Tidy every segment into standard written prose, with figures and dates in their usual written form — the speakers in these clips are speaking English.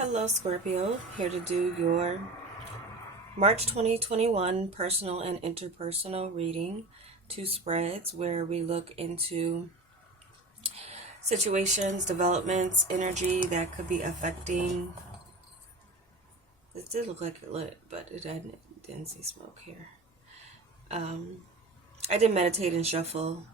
Hello Scorpio, here to do your March 2021 personal and interpersonal reading, 2 spreads where we look into situations, developments, energy that could be affecting. It did look like it lit, but it didn't see smoke here. I did meditate and shuffle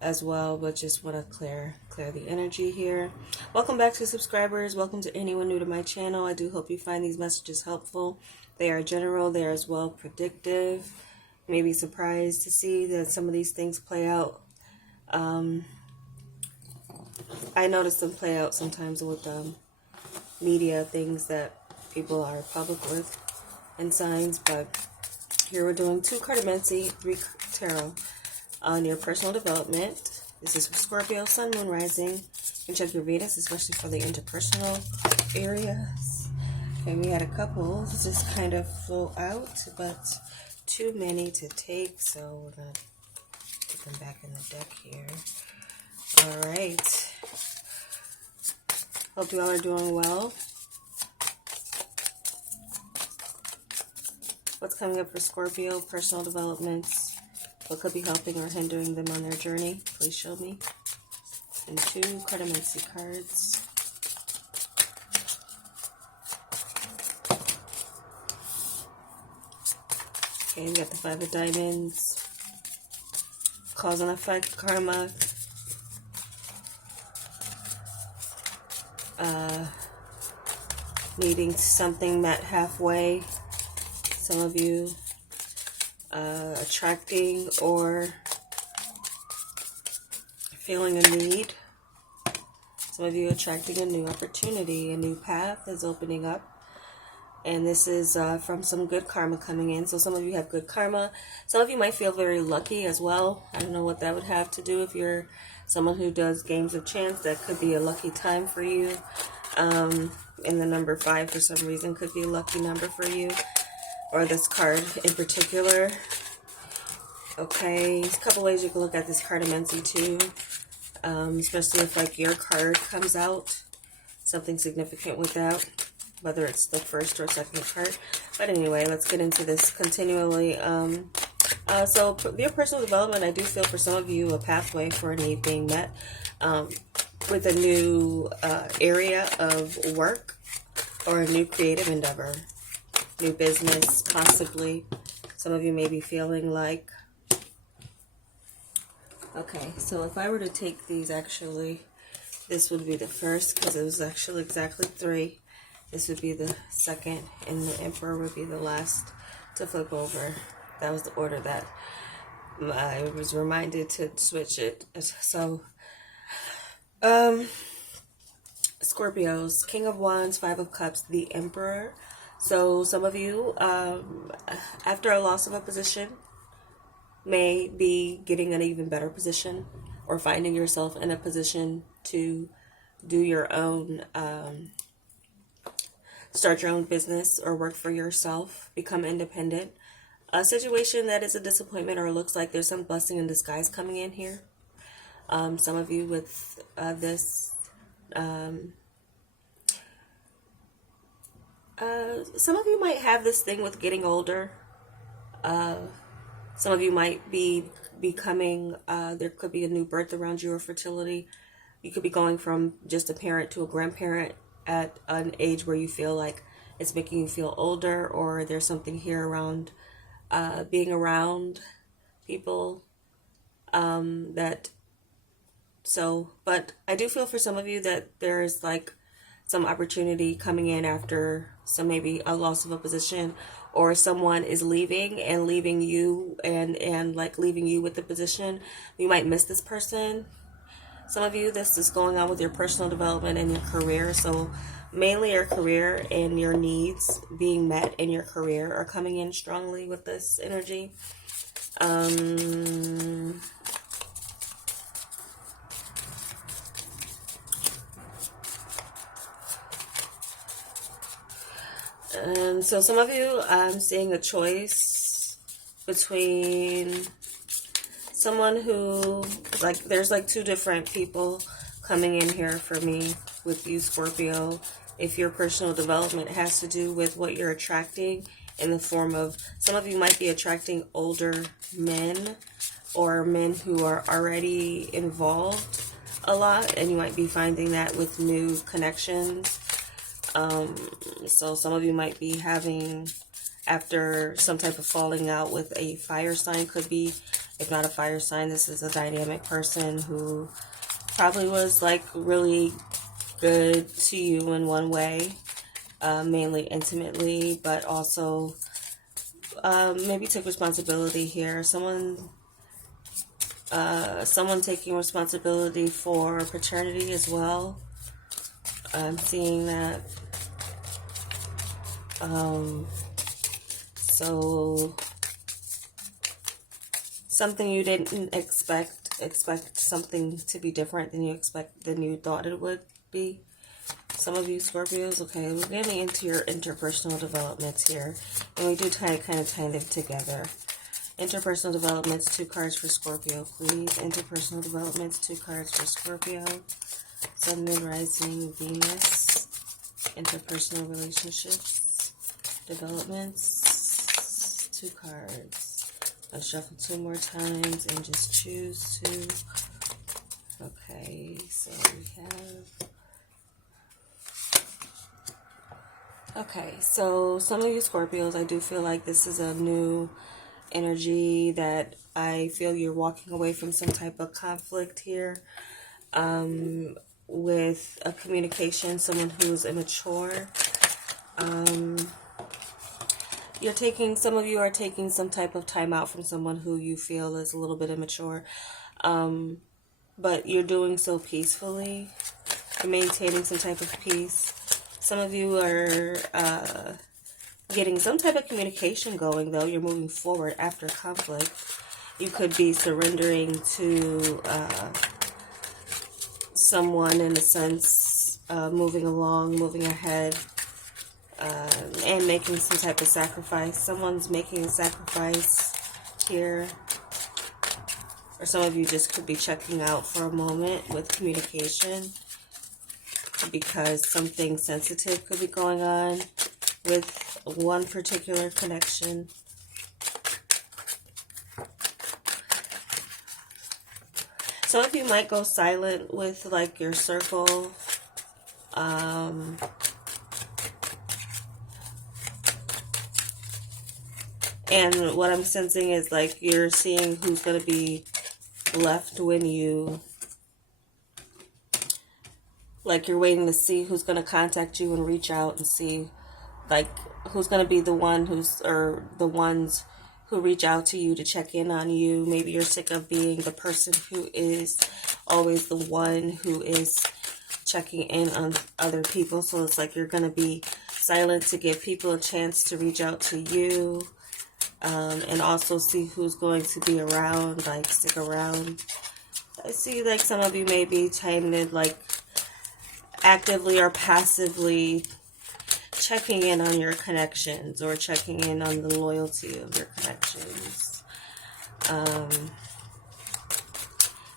as well, but just want to clear the energy here. Welcome back to subscribers. Welcome to anyone new to my channel. I do hope you find these messages helpful. They are general. They are as well predictive. You may be surprised to see that some of these things play out. I notice them play out sometimes with media, things that people are public with, and signs. But here we're doing 2 Cartomancy, 3 tarot on your personal development. This is for Scorpio, Sun, Moon, Rising. You can check your Venus, especially for the interpersonal areas. Okay, we had a couple just kind of flow out, but too many to take, so we're going to put them back in the deck here. Alright. Hope you all are doing well. What's coming up for Scorpio, personal developments? What could be helping or hindering them on their journey? Please show me. And 2 Cartomancy cards. Okay, we got the 5 of Diamonds. Cause and effect, karma. Needing something met halfway. Some of you attracting or feeling a need. Some of you attracting a new opportunity, a new path is opening up. And this is from some good karma coming in. So some of you have good karma. Some of you might feel very lucky as well. I don't know what that would have to do. If you're someone who does games of chance, that could be a lucky time for you. And the number 5 for some reason could be a lucky number for you. Or this card in particular. Okay, there's a couple ways you can look at this Cartomancy too. Especially if like your card comes out. Something significant with that. Whether it's the first or second card. But anyway, let's get into this continually. So for your personal development, I do feel for some of you a pathway for a need being met. With a new area of work. Or a new creative endeavor. New business, possibly. Some of you may be feeling like, okay, so if I were to take these, actually, this would be the first, because it was actually exactly 3. This would be the second, and the Emperor would be the last to flip over. That was the order that I was reminded to switch it. So, Scorpios, King of Wands, 5 of Cups, the Emperor. So some of you, after a loss of a position, may be getting an even better position or finding yourself in a position to do your own, start your own business or work for yourself, become independent. A situation that is a disappointment or looks like there's some blessing in disguise coming in here. Some of you with this... some of you might have this thing with getting older. Some of you might be becoming, there could be a new birth around you or fertility. You could be going from just a parent to a grandparent at an age where you feel like it's making you feel older, or there's something here around being around people but I do feel for some of you that there's like some opportunity coming in after some maybe a loss of a position, or someone is leaving and leaving you and like leaving you with the position. You might miss this person. Some of you, this is going on with your personal development and your career. So mainly your career and your needs being met in your career are coming in strongly with this energy. And so some of you, I'm seeing a choice between someone who, like, there's like 2 different people coming in here for me with you, Scorpio, if your personal development has to do with what you're attracting in the form of, some of you might be attracting older men or men who are already involved a lot, and you might be finding that with new connections. So some of you might be having, after some type of falling out with a fire sign, could be, if not a fire sign, this is a dynamic person who probably was like really good to you in one way, mainly intimately, but also maybe took responsibility here. Someone taking responsibility for paternity as well. I'm seeing that. So something you didn't expect something to be different than you thought it would be. Some of you Scorpios, okay, we're getting into your interpersonal developments here, and we do tie kind of together. Interpersonal developments, 2 cards for Scorpio, please. Interpersonal developments, 2 cards for Scorpio. Sun, Moon, Rising, Venus. Interpersonal relationships, developments, 2 cards. I'll shuffle 2 more times and just choose 2. Okay, so we have... Okay, so some of you Scorpios, I do feel like this is a new energy that I feel you're walking away from some type of conflict here. With a communication, someone who's immature. Some of you are taking some type of time out from someone who you feel is a little bit immature. But you're doing so peacefully. You're maintaining some type of peace. Some of you are getting some type of communication going, though. You're moving forward after conflict. You could be surrendering to someone, in a sense, moving along, moving ahead, and making some type of sacrifice. Someone's making a sacrifice here. Or some of you just could be checking out for a moment with communication, because something sensitive could be going on with one particular connection. Some of you might go silent with like your circle. And what I'm sensing is like you're seeing who's going to be left when you, like you're waiting to see who's going to contact you and reach out and see like who's going to be the one or the ones who reach out to you to check in on you. Maybe you're sick of being the person who is always the one who is checking in on other people. So it's like you're going to be silent to give people a chance to reach out to you. And also see who's going to be around, like stick around. I see like some of you may be trying to like actively or passively checking in on your connections or checking in on the loyalty of your connections.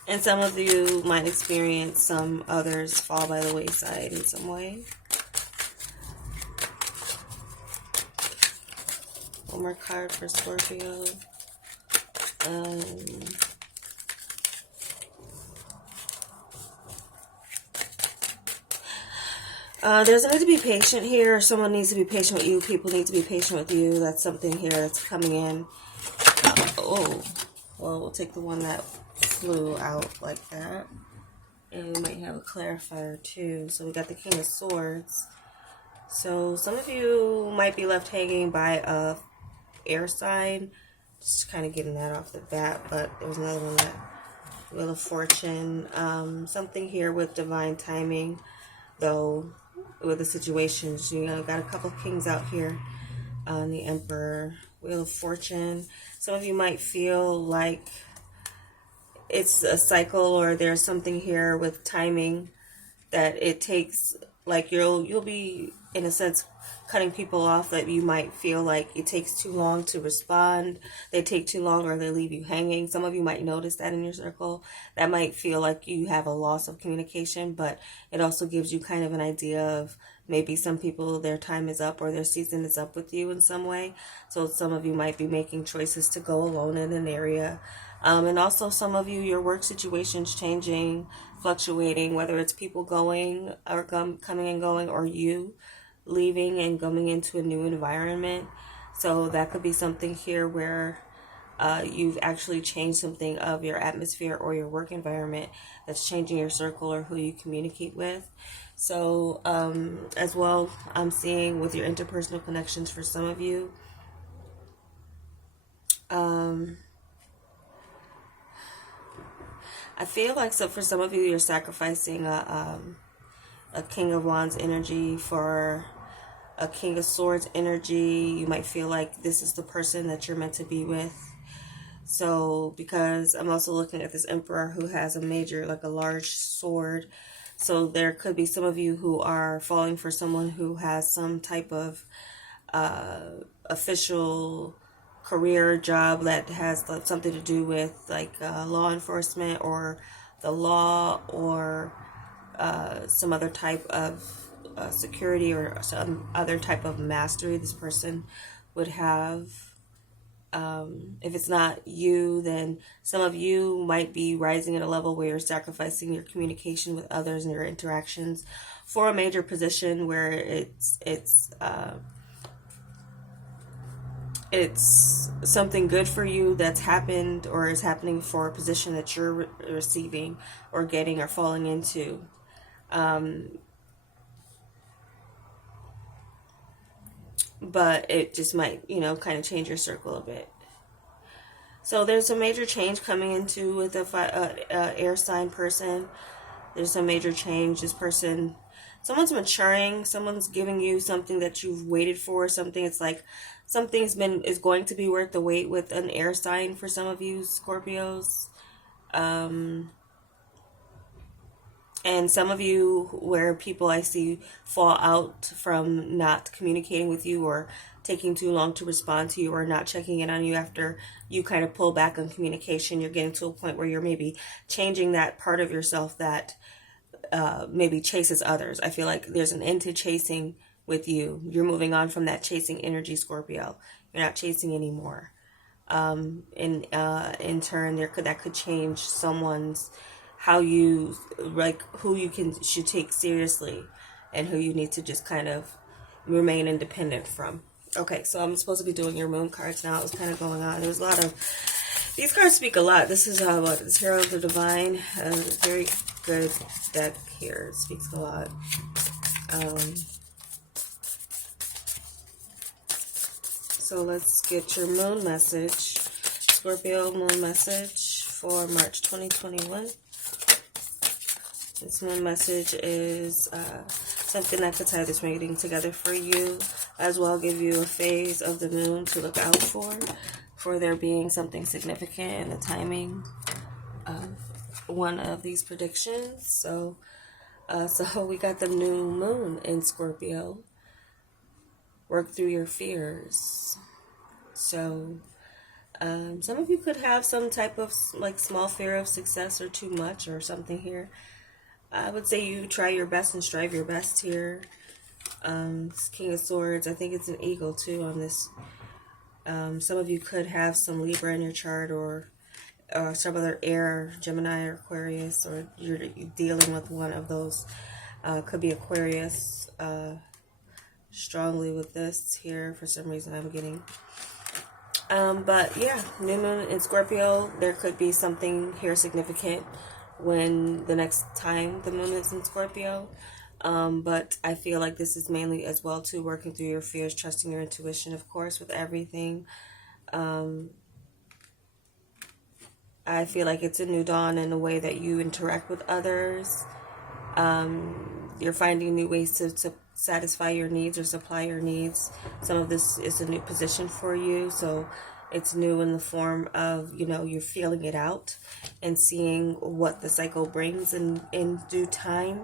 And some of you might experience some others fall by the wayside in some way. One more card for Scorpio. There's a need to be patient here. Someone needs to be patient with you. People need to be patient with you. That's something here that's coming in. Well, we'll take the one that flew out like that. And we might have a clarifier too. So we got the King of Swords. So some of you might be left hanging by a air sign. Just kind of getting that off the bat. But there's another one, that Wheel of Fortune. Something here with divine timing, though. With the situations, you know, got a couple of kings out here on the Emperor, Wheel of Fortune. Some of you might feel like it's a cycle, or there's something here with timing that it takes, like you'll be in a sense cutting people off, that you might feel like it takes too long to respond, they take too long, or they leave you hanging. Some of you might notice that in your circle. That might feel like you have a loss of communication, but it also gives you kind of an idea of maybe some people, their time is up or their season is up with you in some way. So some of you might be making choices to go alone in an area. And also some of you, your work situation's changing, fluctuating, whether it's people going or coming and going, or you leaving and going into a new environment. So that could be something here where you've actually changed something of your atmosphere or your work environment that's changing your circle or who you communicate with. So as well, I'm seeing with your interpersonal connections for some of you, I feel like, so for some of you, you're sacrificing a King of Wands energy for a King of Swords energy. You might feel like this is the person that you're meant to be with. So, because I'm also looking at this Emperor who has a major, like a large sword. So there could be some of you who are falling for someone who has some type of official career job that has something to do with like law enforcement or the law, or some other type of security or some other type of mastery this person would have. If it's not you, then some of you might be rising at a level where you're sacrificing your communication with others and your interactions for a major position where it's something good for you that's happened or is happening for a position that you're receiving or getting or falling into. But it just might, kind of change your circle a bit. So there's a major change coming into with a air sign person. There's a major change. This person, someone's maturing. Someone's giving you something that you've waited for. Something, it's like something's is going to be worth the wait with an air sign for some of you Scorpios. And some of you where people I see fall out from not communicating with you or taking too long to respond to you or not checking in on you after you kind of pull back on communication. You're getting to a point where you're maybe changing that part of yourself that maybe chases others. I feel like there's an end to chasing with you. You're moving on from that chasing energy, Scorpio. You're not chasing anymore. In turn, that could change someone's, how you, like, who you should take seriously and who you need to just kind of remain independent from. Okay, so I'm supposed to be doing your moon cards now. It was kind of going on. There's a lot of, these cards speak a lot. This is this Hero of the Divine, very good deck here. It speaks a lot. So let's get your moon message. Scorpio moon message for March 2021. This moon message is something that could tie this reading together for you, as well give you a phase of the moon to look out for there being something significant in the timing of one of these predictions. So we got the new moon in Scorpio. Work through your fears. So some of you could have some type of like small fear of success or too much or something here. I would say you try your best and strive your best here. King of Swords, I think it's an eagle too on this. Some of you could have some Libra in your chart, or some other air, Gemini or Aquarius, or you're dealing with one of those. Could be Aquarius strongly with this here. For some reason I'm getting. But yeah, new moon in Scorpio, there could be something here significant when the next time the moon is in Scorpio. But I feel like this is mainly as well too working through your fears, trusting your intuition, of course, with everything. I feel like it's a new dawn in the way that you interact with others. You're finding new ways to satisfy your needs or supply your needs. Some of this is a new position for you, so it's new in the form of, you're feeling it out and seeing what the cycle brings in due time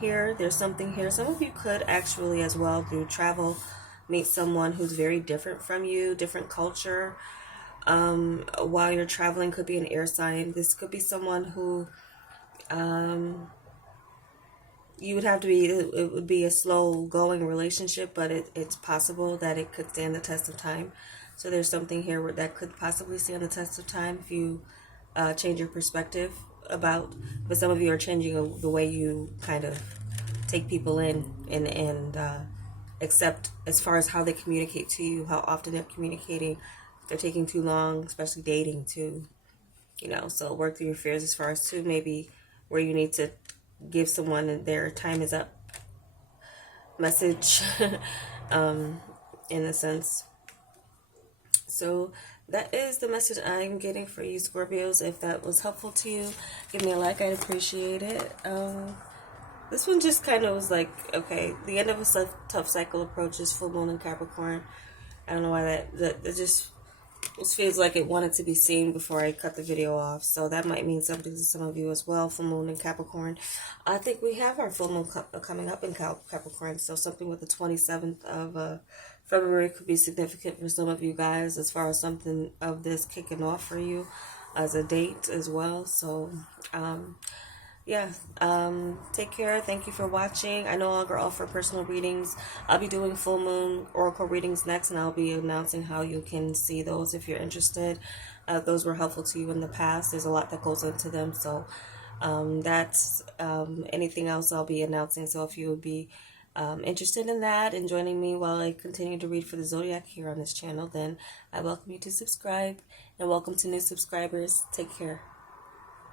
here. There's something here. Some of you could actually as well through travel meet someone who's very different from you, different culture. While you're traveling, could be an air sign. This could be someone who you would have to be, it would be a slow going relationship, but it's possible that it could stand the test of time. So there's something here that could possibly stand the test of time if you change your perspective about, but some of you are changing the way you kind of take people in and accept as far as how they communicate to you, how often they're communicating, if they're taking too long, especially dating too, you know. So work through your fears as far as to maybe where you need to give someone their time is up message in a sense. So that is the message I'm getting for you, Scorpios. If that was helpful to you, give me a like. I'd appreciate it. This one just kind of was like, okay, the end of a tough cycle approaches, full moon in Capricorn. I don't know why that it just feels like it wanted to be seen before I cut the video off. So that might mean something to some of you as well. Full moon in Capricorn. I think we have our full moon coming up in Capricorn. So something with the 27th of February could be significant for some of you guys as far as something of this kicking off for you as a date as well. So yeah, take care. Thank you for watching. I no longer offer personal readings. I'll be doing full moon oracle readings next, and I'll be announcing how you can see those if you're interested. Those were helpful to you in the past. There's a lot that goes into them, so that's anything else I'll be announcing. So if you would be interested in that and joining me while I continue to read for the zodiac here on this channel, then I welcome you to subscribe, and welcome to new subscribers. Take care.